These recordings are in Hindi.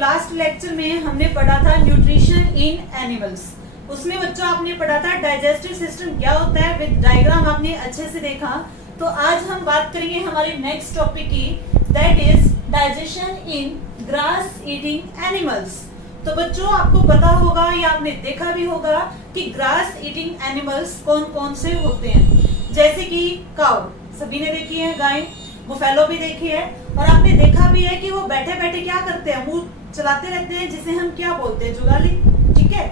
लास्ट लेक्चर में हमने पढ़ा था न्यूट्रिशन इन एनिमल्स। उसमें बच्चों आपने पढ़ा था डाइजेस्टिव सिस्टम क्या होता है, विद डायग्राम आपने अच्छे से देखा। तो आज हम बात करेंगे हमारे नेक्स्ट टॉपिक की, that is digestion in grass eating animals. तो बच्चों आपको पता होगा या आपने देखा भी होगा कि ग्रास ईटिंग एनिमल्स कौन कौन से होते हैं, जैसे कि काउ सभी ने देखी है, गाय, बुफेलो भी देखी है, और आपने देखा भी है कि वो बैठे बैठे क्या करते हैं, मुंह चलाते रहते हैं, जिसे हम क्या बोलते हैं, जुगाली। ठीक है,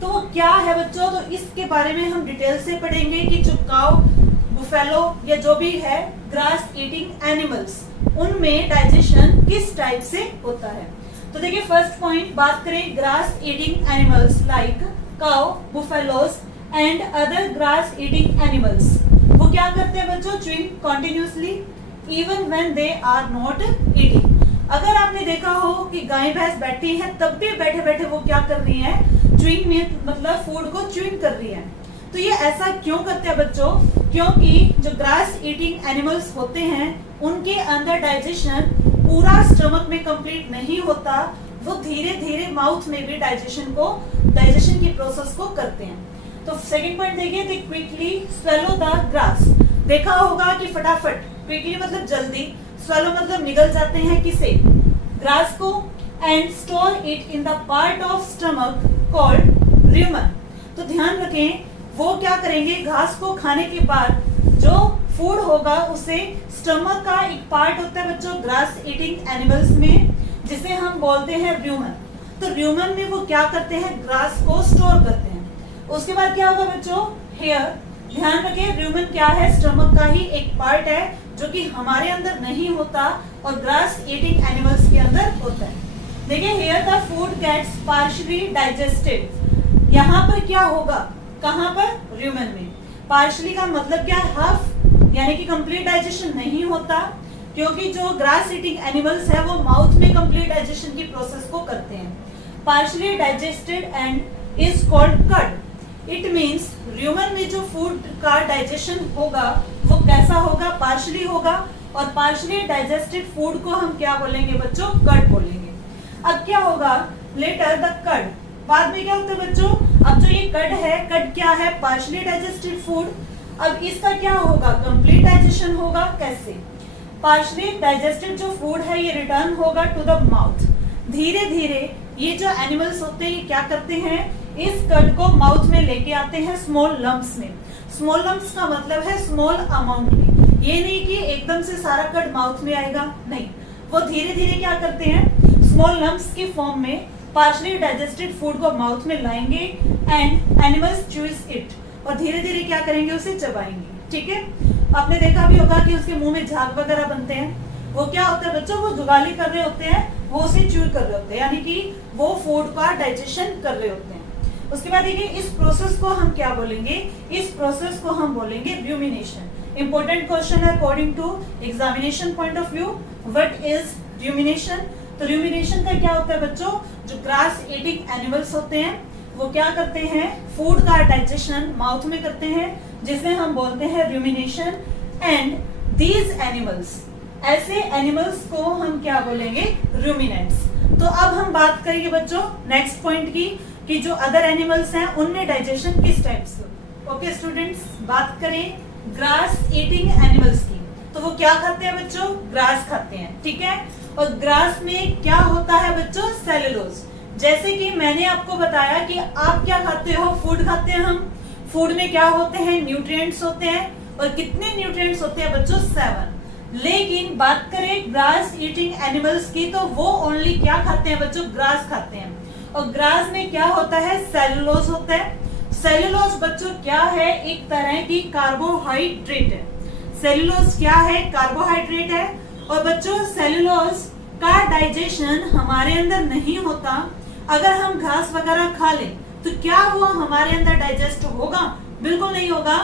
तो वो क्या है बच्चों, तो इसके बारे में हम डिटेल से पढ़ेंगे कि जो काउ, बुफेलो या जो भी है ग्रास ईटिंग एनिमल्स, उनमें डाइजेशन किस टाइप से होता है। तो देखिए फर्स्ट पॉइंट बात करें, grass eating animals like cow, buffaloes and other grass eating animals, वो क्या करते हैं बच्चों, chewing continuously even when they are not eating. अगर आपने देखा हो कि गाय भैंस बैठी है तब भी बैठे बैठे वो क्या कर रही है, च्यूइंग में मतलब फूड को च्यूइंग कर रही है। तो ये ऐसा क्यों करते हैं बच्चों, क्योंकि जो ग्रास ईटिंग एनिमल्स होते हैं उनके अंदर डाइजेशन पूरा स्टमक में कंप्लीट नहीं होता, वो धीरे धीरे माउथ में भी डाइजेशन की प्रोसेस को करते हैं। तो सेकंड पॉइंट देखिए, दे क्विकली स्वेलो द ग्रास। देखा होगा कि फटाफट, क्विकली मतलब जल्दी, स्वेलो मतलब निगल जाते हैं किसे, ग्रास को, and store it in the part of stomach called rumen. तो ध्यान रखें, वो क्या करेंगे, घास को खाने के बाद जो फूड होगा उसे स्टमक का एक पार्ट होता है बच्चों ग्रास ईटिंग एनिमल्स में, जिसे हम बोलते हैं रुमेन। तो रुमेन में वो क्या करते हैं, ग्रास को स्टोर करते हैं। उसके बाद क्या होगा बच्चों, हेयर, ध्यान रखें रुमेन क्या है, स्टमक का ही एक पार्ट है जो कि हमारे अंदर नहीं होता और ग्रास ईटिंग एनिमल्स के अंदर होता है। देखिए here the food gets partially digested. यहाँ पर क्या होगा, कहाँ पर, रुमेन में। पार्शियली का मतलब क्या है, हाफ, यानी कि कंप्लीट डाइजेशन नहीं होता, क्योंकि जो ग्रास ईटिंग एनिमल्स है वो माउथ में कंप्लीट डाइजेशन की प्रोसेस को करते हैं। Partially digested and is called कड। इट मीन्स रुमेन में जो फूड का डाइजेशन होगा वो कैसा होगा, पार्शियली होगा, और पार्शियली डाइजेस्टेड फूड को हम क्या बोलेंगे बच्चों, कड बोलेंगे। अब क्या होगा, लेटर द कड, बाद में क्या होता है बच्चों, अब जो ये कड है, कड क्या है, पार्शियली डाइजेस्टेड फूड। अब इसका क्या होगा, कंप्लीट डाइजेशन होगा। कैसे, पार्शियली डाइजेस्टेड जो फूड है ये रिटर्न होगा टू द माउथ। धीरे धीरे ये जो एनिमल्स होते हैं ये क्या करते हैं, इस कड को माउथ में लेके आते हैं स्मॉल लम्प्स में। स्मॉल लम्प्स का मतलब है स्मॉल अमाउंट में, ये नहीं कि एकदम से सारा कड माउथ में आएगा, नहीं, वो धीरे धीरे क्या करते हैं, स्मॉल लम्प्स की फॉर्म में पार्शियली डाइजेस्टेड फूड को माउथ में लाएंगे एंड एनिमल्स च्यूज इट, और धीरे धीरे क्या करेंगे, उसे चबाएंगे। ठीक है, आपने देखा भी होगा कि उसके मुंह में झाग वगैरह बनते हैं, वो क्या होता है बच्चों, वो जुगाली कर रहे होते हैं, वो उसे च्यू कर रहे होते हैं, यानी कि वो फूड का डाइजेशन कर रहे होते हैं। उसके बाद देखिए इस प्रोसेस को हम क्या बोलेंगे, इस प्रोसेस को हम बोलेंगे रुमिनेशन। इंपॉर्टेंट क्वेश्चन है according to examination point of view, what is rumination. तो रुमिनेशन का क्या होता है बच्चों, जो ग्रास ईटिंग एनिमल्स होते हैं वो क्या करते हैं, फूड का डाइजेशन माउथ में करते हैं, जिसे हम बोलते हैं रुमिनेशन। एंड दीज एनिमल्स, ऐसे एनिमल्स को हम क्या बोलेंगे, रुमिनेंट्स। तो अब हम बात करेंगे बच्चों नेक्स्ट पॉइंट की, कि जो अदर एनिमल्स हैं उनमें डाइजेशन किस टाइप से। ओके स्टूडेंट्स, बात करें ग्रास ईटिंग एनिमल्स की, तो वो क्या खाते हैं बच्चों, ग्रास खाते हैं। ठीक है, और ग्रास में क्या होता है बच्चों, सेलुलोज। जैसे कि मैंने आपको बताया कि आप क्या खाते हो, फूड खाते हैं हम, फूड में क्या होते हैं, न्यूट्रिएंट्स होते हैं, और कितने न्यूट्रिएंट्स होते हैं बच्चों, 7। लेकिन बात करें ग्रास ईटिंग एनिमल्स की, तो वो ओनली क्या खाते हैं बच्चों, ग्रास खाते हैं। और ग्रास में क्या होता है, सेलुलोज होता है। सेलुलोज बच्चों क्या है, एक तरह की कार्बोहाइड्रेट है। सेलुलोज क्या है, कार्बोहाइड्रेट है। और बच्चों सेलुलोज का डाइजेशन हमारे अंदर नहीं होता। अगर हम घास वगैरह खा लें तो क्या वो हमारे अंदर डाइजेस्ट होगा, बिल्कुल नहीं होगा।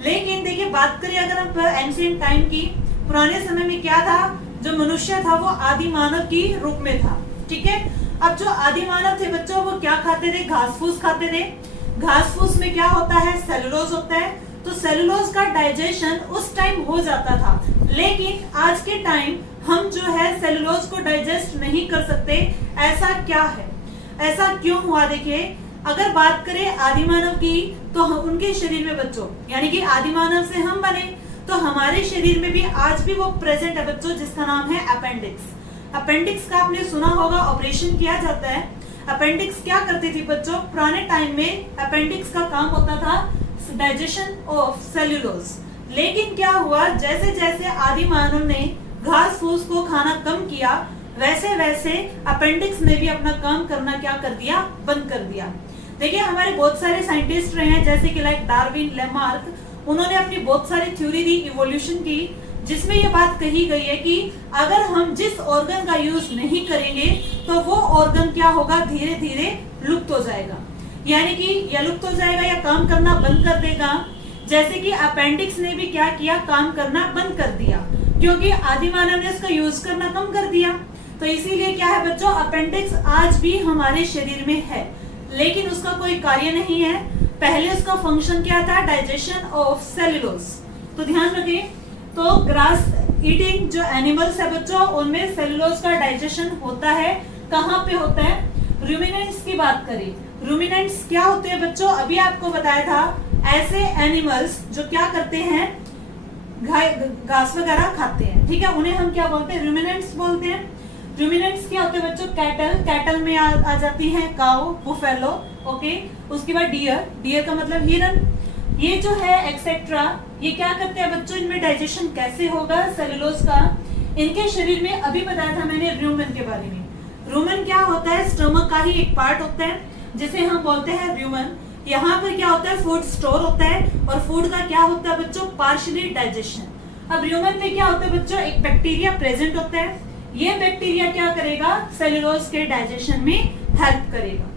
लेकिन देखिए बात करें अगर हम एंशिएंट टाइम की, पुराने समय में क्या था, जो मनुष्य था वो आदि मानव की रूप में था। ठीक है, अब जो आदि मानव थे बच्चों वो क्या खाते थे, घास फूस खाते थे। घास फूस में क्या होता है, सेलुलोज होता है। तो सेलुलोज का डाइजेशन उस टाइम हो जाता था, लेकिन आज के टाइम हम जो है सेलुलोज को डाइजेस्ट नहीं कर सकते, ऐसा क्या है, ऐसा क्यों हुआ? देखिए, अगर बात करें आदिमानव की, तो उनके शरीर में बच्चों, यानी कि आदिमानव से हम बने, तो हमारे शरीर में भी आज भी वो प्रेजेंट है बच्चों, जिसका नाम है अपेंडिक्स। अपेंडिक्स का आपने सुना होगा, ऑपरेशन किया जाता है। अपेंडिक्स क्या करती थी बच्चों? पुराने टाइम में अपेंडिक्स का काम होता था डाइजेशन ऑफ सेल्यूलोज। लेकिन क्या हुआ, जैसे जैसे आदि मानव ने घास फूस को खाना कम किया, वैसे वैसे अपेंडिक्स ने भी अपना काम करना क्या कर दिया? बंद कर दिया। देखिए, हमारे बहुत सारे साइंटिस्ट रहे हैं, जैसे कि लाइक डार्विन, लेमार्क, उन्होंने अपनी बहुत सारी थ्योरी दी इवोल्यूशन की, जिसमें ये बात कही गई है कि अगर हम जिस ऑर्गन का यूज नहीं करेंगे तो वो ऑर्गन क्या होगा? धीरे धीरे लुप्त हो जाएगा, यानी कि या लुप्त हो जाएगा या काम करना बंद कर देगा। जैसे कि अपेंडिक्स ने भी क्या किया? काम करना बंद कर दिया, क्योंकि आदि मानव ने उसका यूज करना कम कर दिया। तो इसीलिए क्या है बच्चों? अपेंडिक्स आज भी हमारे शरीर में है, लेकिन उसका कोई कार्य नहीं है। पहले उसका फंक्शन क्या था? Digestion of cellulose. तो ध्यान रखें, तो ग्रास ईटिंग जो एनिमल्स है बच्चों, उनमें सेल्यूलोज का डाइजेशन होता है। कहाँ पे होता है? रूमिनेंट्स की बात करें, रूमिनेंट्स क्या होते हैं बच्चों? अभी आपको बताया था, ऐसे एनिमल्स जो क्या करते हैं? घास वगैरह खाते हैं, ठीक है, उन्हें हम क्या बोलते हैं? रूमिनेंट्स बोलते हैं। रूमिनेंट्स क्या होते हैं बच्चों? कैटल में आ जाती है काउ, बुफेलो, ओके। उसके बाद डियर का मतलब हिरन, ये जो है एक्सेट्रा, ये क्या करते हैं बच्चों? इनमें डाइजेशन कैसे होगा सेलुलोज का? इनके शरीर में अभी बताया था मैंने रूमेन के बारे में। रूमेन क्या होता है? स्टमक का ही एक पार्ट होता है, जिसे हम बोलते हैं रूमेन। यहाँ पर क्या होता है? फूड स्टोर होता है, और फूड का क्या होता है बच्चों? Partially digestion. अब रूमेन में क्या होता है बच्चों? एक बैक्टीरिया प्रेजेंट होता है। ये बैक्टीरिया क्या करेगा? सेलुलोज के डाइजेशन में हेल्प करेगा।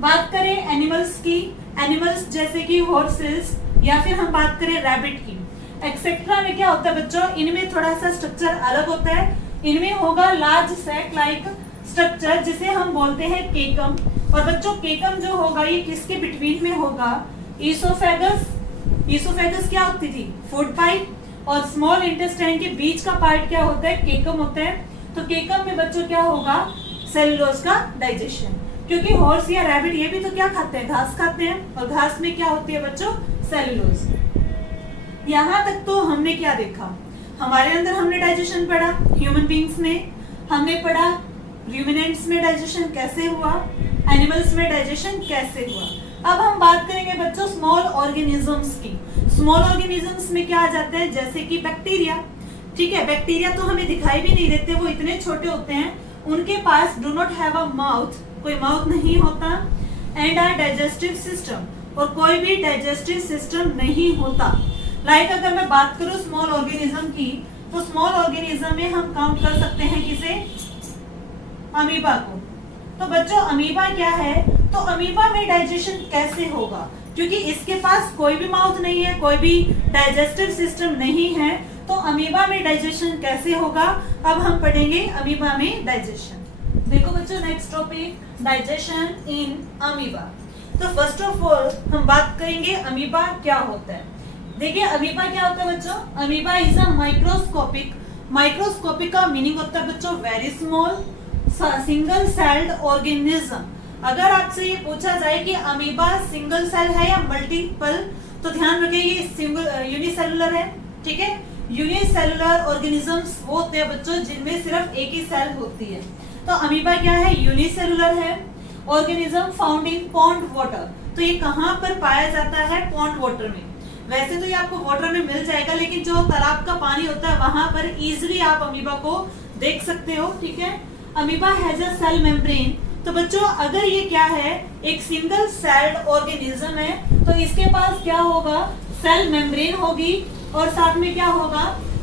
बात करें एनिमल्स की, एनिमल्स जैसे कि हॉर्सेस, या फिर हम बात करें रैबिट की, एक्सेट्रा में क्या होता है बच्चों? इनमें थोड़ा सा स्ट्रक्चर अलग होता है। इनमें होगा लार्ज सैक लाइक स्ट्रक्चर, जिसे हम बोलते हैं केकम। और बच्चों, केकम जो होगा ये किसके बिटवीन में होगा? ईसोफेगस। ईसोफेगस क्या होती थी? Food pipe. और स्मॉल इंटेस्टाइन के बीच का पार्ट क्या होता है? केकम होता है। तो केकम में बच्चों क्या होगा? सेलुलोज का डाइजेशन। क्योंकि हॉर्स या रैबिट ये भी तो क्या खाते हैं? घास खाते हैं, और घास में क्या होती है बच्चों? सेलुलोज। यहाँ तक तो हमने क्या देखा? हमारे अंदर हमने डाइजेशन पढ़ा, ह्यूमन बींग्स में हमने पढ़ा रूमिनेंट्स में डाइजेशन कैसे हुआ, एनिमल्स में डाइजेशन कैसे हुआ। अब हम बात करेंगे बच्चों स्मॉल ऑर्गेनिजम्स की। स्मॉल ऑर्गेनिजम्स में क्या आ जाता है? जैसे कि बैक्टीरिया, ठीक है। बैक्टीरिया तो हमें दिखाई भी नहीं देते, वो इतने छोटे होते हैं, उनके पास do not have a mouth, कोई माउथ नहीं होता, एंड अ डाइजेस्टिव सिस्टम, और कोई भी डाइजेस्टिव सिस्टम नहीं होता। लाइक अगर मैं बात करूं स्मॉल ऑर्गेनिज्म की, तो स्मॉल ऑर्गेनिज्म में हम काउंट कर सकते हैं किसे? अमीबा को। तो बच्चों, अमीबा क्या है? तो अमीबा में डाइजेशन कैसे होगा? क्योंकि इसके पास कोई भी माउथ नहीं है, कोई भी डाइजेस्टिव सिस्टम नहीं है, तो अमीबा में डाइजेशन कैसे होगा? अब हम पढ़ेंगे अमीबा में डाइजेशन। देखो बच्चों, next topic, digestion in amoeba. तो फर्स्ट ऑफ ऑल हम बात करेंगे अमीबा क्या होता है। देखिए, अमीबा क्या होता है बच्चों? Amoeba is a microscopic, microscopic का मीनिंग होता है बच्चों very small single celled organism. अगर आपसे ये पूछा जाए कि अमीबा सिंगल सेल है या मल्टीपल, तो ध्यान रखिए ये सिंगल यूनिसेलुलर है, ठीक है। यूनिसेलुलर ऑर्गेनिजम्स वो होते हैं बच्चों जिनमें सिर्फ एक ही सेल होती है। तो अमीबा क्या है? यूनिसेलुलर है। Organism found in pond water, तो ये कहाँ पर पाया जाता है? पॉन्ड वाटर में। वैसे तो ये आपको वाटर में मिल जाएगा, लेकिन जो तालाब का पानी होता है वहां पर इजिली आप अमीबा को देख सकते हो, ठीक है। Amoeba has a cell membrane. तो बच्चों, अगर ये क्या है? एक सिंगल सेल्ड ऑर्गेनिज्म है, तो इसके पास क्या होगा? सेल मेम्ब्रेन होगी, और साथ में क्या होगा?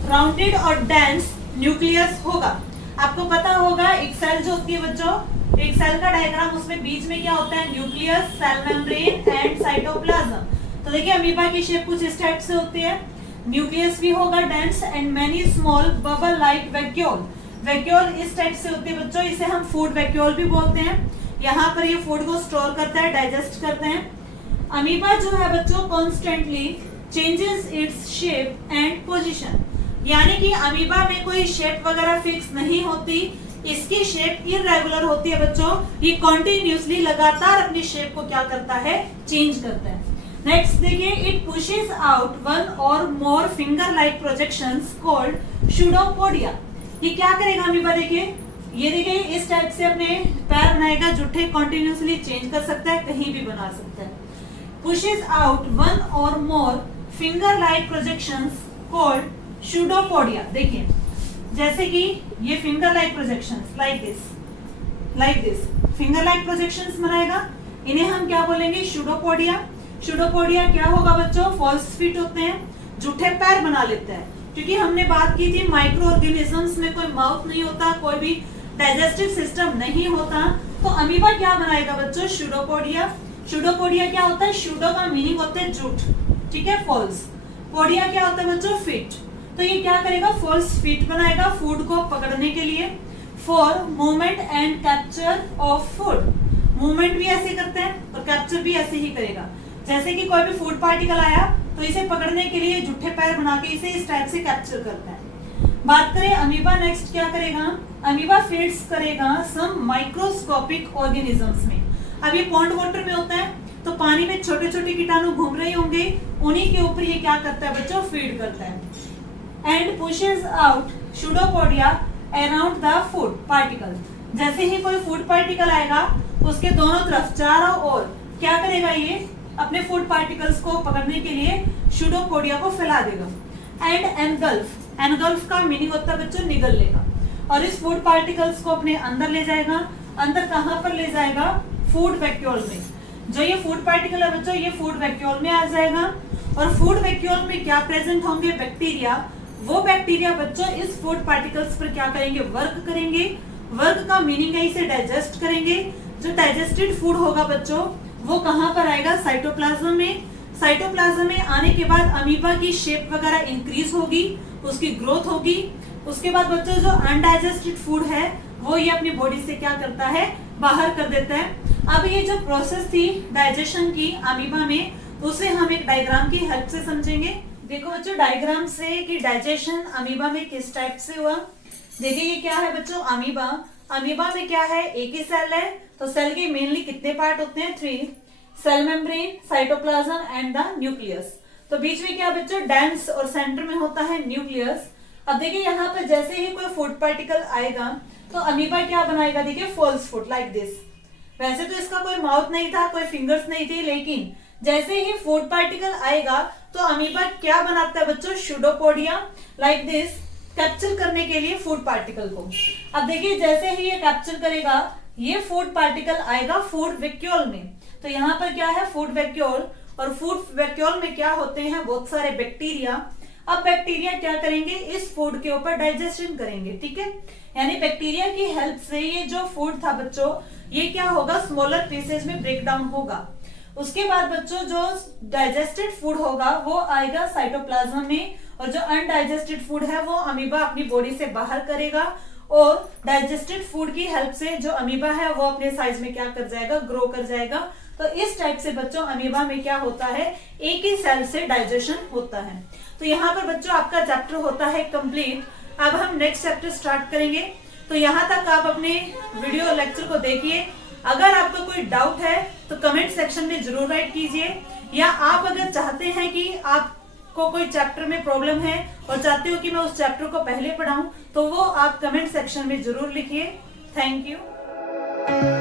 राउंडेड और डेंस न्यूक्लियस होगा। आपको पता होगा एक सेल जो होती है बच्चों, एक सेल का डायग्राम, उसमें बीच में क्या होता है? Nucleus, cell membrane and cytoplasm. तो देखिए, अमीबा की शेप कुछ इस टाइप से होती है। न्यूक्लियस भी होगा dense, and many small bubble like vacuole. Vacuole इस टाइप से होती है बच्चों, इसे हम फूड वैक्यूल भी बोलते हैं। यहाँ पर ये फूड को स्टोर करता है, डाइजेस्ट करते हैं। अमीबा जो है बच्चों constantly changes its shape and position. यानी कि अमीबा में कोई शेप वगैरह फिक्स नहीं होती, इसकी शेप इररेगुलर होती है बच्चों। ये कॉन्टिन्यूसली लगातार अपनी शेप को क्या करता है, चेंज करता है। नेक्स्ट देखिए, it pushes out one or more finger like projections called pseudopodia. ये क्या करेगा अमीबा, देखिए ये देखिए इस टाइप से अपने पैर बनाएगा, जुट्ठे कॉन्टिन्यूसली चेंज कर सकता है, कहीं भी बना सकता है। Pushes out one or more finger like projections called pseudopodia. देखिए जैसे कि ये finger like projections like this finger like projections बनाएगा, इन्हें हम क्या बोलेंगे, सूडोपोडिया। सूडोपोडिया क्या होगा बच्चों, फॉल्स फीट होते हैं, जूठे पैर बना लेते हैं। क्योंकि हमने बात की थी माइक्रो ऑर्गेनिजम्स में कोई माउथ नहीं होता, कोई भी डाइजेस्टिव सिस्टम नहीं होता, तो अमीबा क्या बनाएगा बच्चों, सूडोपोडिया। सूडोपोडिया क्या होता है, सूडो का मीनिंग होता है जूठ, ठीक है, फॉल्स। पोडिया क्या होता है बच्चों, फीट। तो ये क्या करेगा, फॉल्स फीट बनाएगा फूड को पकड़ने के लिए। For movement and capture of food, movement भी ऐसे करते हैं और कैप्चर भी ऐसे ही करेगा। जैसे कि कोई भी फूड पार्टिकल आया तो इसे पकड़ने के लिए जूठे पैर बना के इसे इस टाइप से कैप्चर करता है। बात करें अमीबा, नेक्स्ट क्या करेगा, अमीबा फीड्स करेगा सम माइक्रोस्कोपिक ऑर्गेनिजम्स में। अब ये पॉन्ड वाटर में होता है तो पानी में छोटे छोटे कीटाणु घूम रहे होंगे, उन्हीं के ऊपर ये क्या करता है बच्चों, फीड करता है। And pushes out pseudopodia around the food particle. जैसे ही कोई फूड पार्टिकल आएगा उसके दोनों तरफ चारों ओर क्या करेगा, ये अपने फूड पार्टिकल्स को पकड़ने के लिए सूडोपोडिया को फैला देगा। एंड एनगल्फ, एनगल्फ का मीनिंग होता है बच्चों निगल लेगा, और इस फूड पार्टिकल्स को अपने अंदर ले जाएगा। अंदर कहां पर ले जाएगा, फूड वैक्यूल में। जो ये फूड पार्टिकल है बच्चों, ये फूड वैक्यूल में आ जाएगा, और फूड वैक्यूल में क्या प्रेजेंट होंगे, बैक्टीरिया। वो बैक्टीरिया बच्चों इस फूड पार्टिकल्स पर क्या करेंगे, वर्क करेंगे। वर्क का मीनिंग है इसे डाइजेस्ट करेंगे। जो डाइजेस्टेड फूड होगा बच्चों वो कहां पर आएगा, साइटोप्लाज्म में। साइटोप्लाज्म में आने के बाद अमीबा की शेप वगैरह इंक्रीज होगी, उसकी ग्रोथ होगी। उसके बाद बच्चों जो अनडाइजेस्टेड फूड है वो ये अपनी बॉडी से क्या करता है, बाहर कर देता है। अब ये जो प्रोसेस थी डाइजेशन की अमीबा में, उसे हम एक डायग्राम की हेल्प से समझेंगे। देखो बच्चों डायग्राम से कि डाइजेशन अमीबा में किस टाइप से हुआ। देखिए ये क्या है बच्चों, अमीबा। अमीबा में क्या है, एक ही सेल है, तो सेल के मेनली कितने पार्ट होते हैं, 3। Cell membrane, cytoplasm and the nucleus. तो बीच में क्या बच्चों, डेंस, और सेंटर में होता है न्यूक्लियस। अब देखिए यहाँ पर जैसे ही कोई फूड पार्टिकल आएगा तो अमीबा क्या बनाएगा, देखिए फॉल्स फूड लाइक दिस। वैसे तो इसका कोई माउथ नहीं था, कोई फिंगर्स नहीं थे, लेकिन जैसे ही फूड पार्टिकल आएगा तो अमीबा क्या बनाता है बच्चों, सूडोपोडिया लाइक दिस, कैप्चर करने के लिए फूड पार्टिकल को। अब देखिए जैसे ही ये कैप्चर करेगा, ये फूड पार्टिकल आएगा फूड वैक्यूल में। तो यहाँ पर क्या है, फूड वैक्यूल, और फूड वैक्यूल में क्या होते हैं, बहुत सारे बैक्टीरिया। अब बैक्टीरिया क्या करेंगे, इस फूड के ऊपर डाइजेशन करेंगे, ठीक है। यानी बैक्टीरिया की हेल्प से ये जो फूड था बच्चों, ये क्या होगा, स्मॉलर पीसेज में ब्रेक डाउन होगा। उसके बाद बच्चों जो डाइजेस्टेड फूड होगा वो आएगा साइटोप्लाज्म में, और जो अनडाइजेस्टेड फूड है वो अमीबा अपनी बॉडी से बाहर करेगा, और डाइजेस्टेड फूड की हेल्प से जो अमीबा है वो अपने साइज में क्या कर जाएगा, ग्रो कर जाएगा। तो इस टाइप से बच्चों अमीबा में क्या होता है, एक ही सेल से डाइजेशन होता है। तो यहाँ पर बच्चों आपका चैप्टर होता है कंप्लीट। अब हम नेक्स्ट चैप्टर स्टार्ट करेंगे। तो यहाँ तक आप अपने वीडियो लेक्चर को देखिए। अगर आपको कोई डाउट है तो कमेंट सेक्शन में जरूर राइट कीजिए, या आप अगर चाहते हैं कि आपको कोई चैप्टर में प्रॉब्लम है और चाहते हो कि मैं उस चैप्टर को पहले पढ़ाऊं, तो वो आप कमेंट सेक्शन में जरूर लिखिए। Thank you.